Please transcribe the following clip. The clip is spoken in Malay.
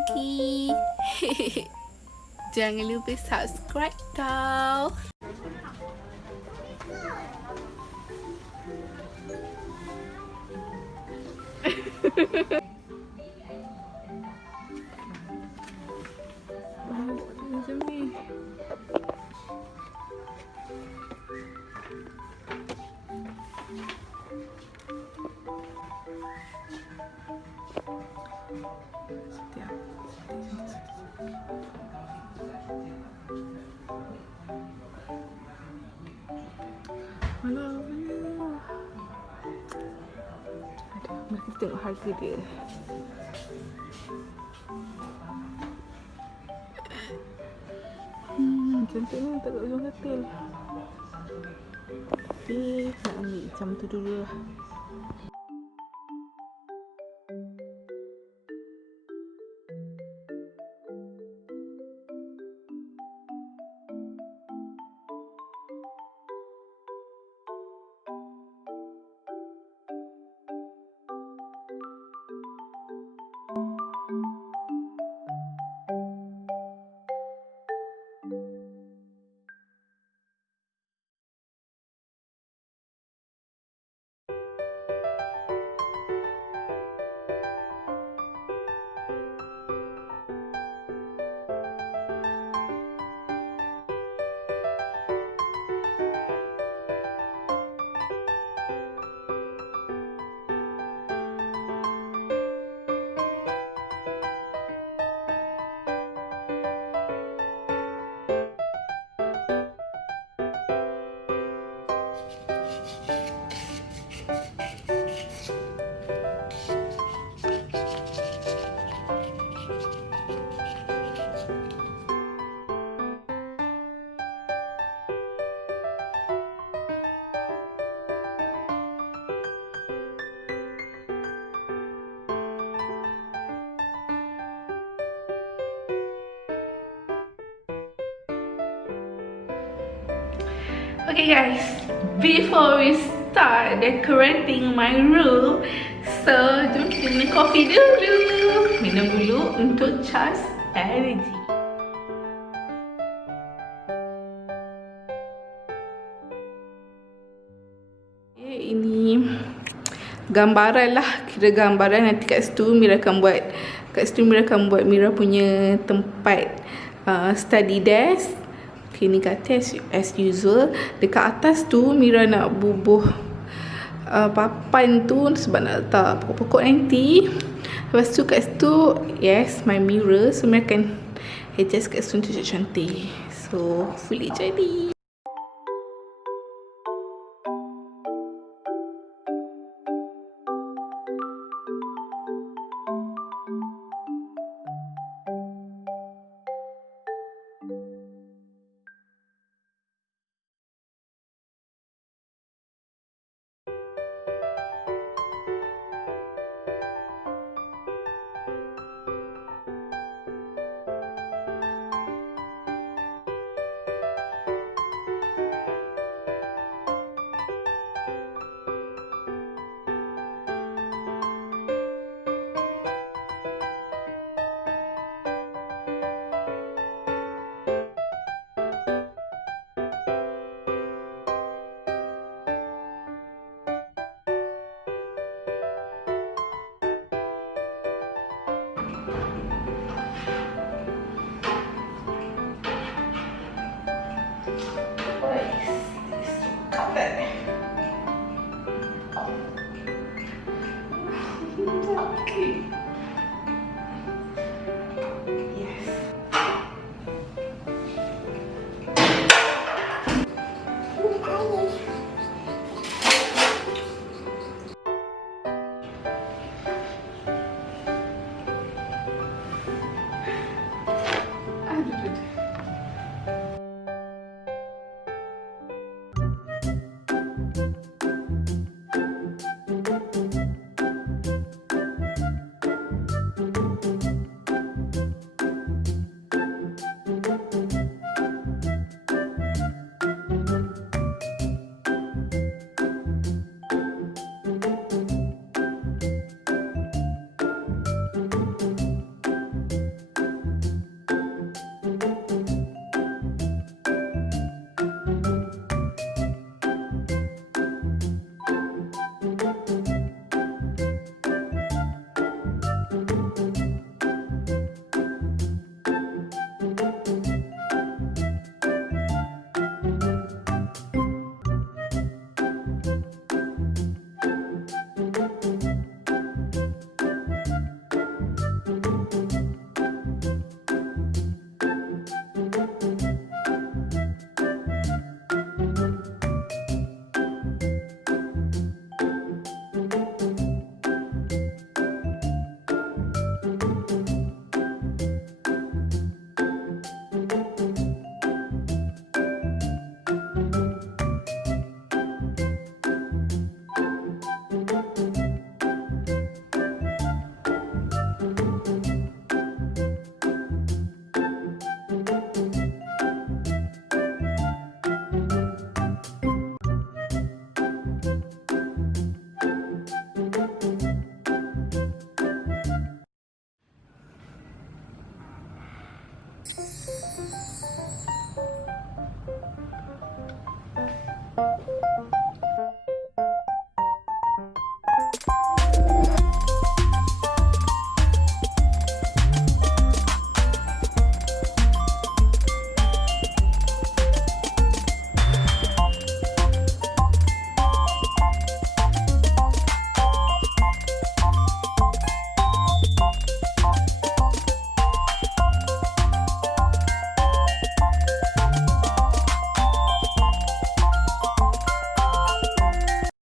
lagi. Jangan lupa subscribe tau. Macam ni. Alah, mari kita tengok harga dia. Cantik ni, tak kat ujung katil. Tapi nak ambil macam tu dulu lah. Okay guys, before we start decorating my room, so jom kita minum kopi dulu. Minum dulu untuk charge energy. Okay, ini gambaran lah, kira gambaran. Nanti kat situ Mira akan buat Mira punya tempat study desk. Okay, ni kat atas as usual. Dekat atas tu Mira nak bubuh papan tu sebab nak letak pokok-pokok nanti. Lepas tu kat situ, yes, my mirror. So Mira akan adjust kat situ untuk cantik. So hopefully jadi.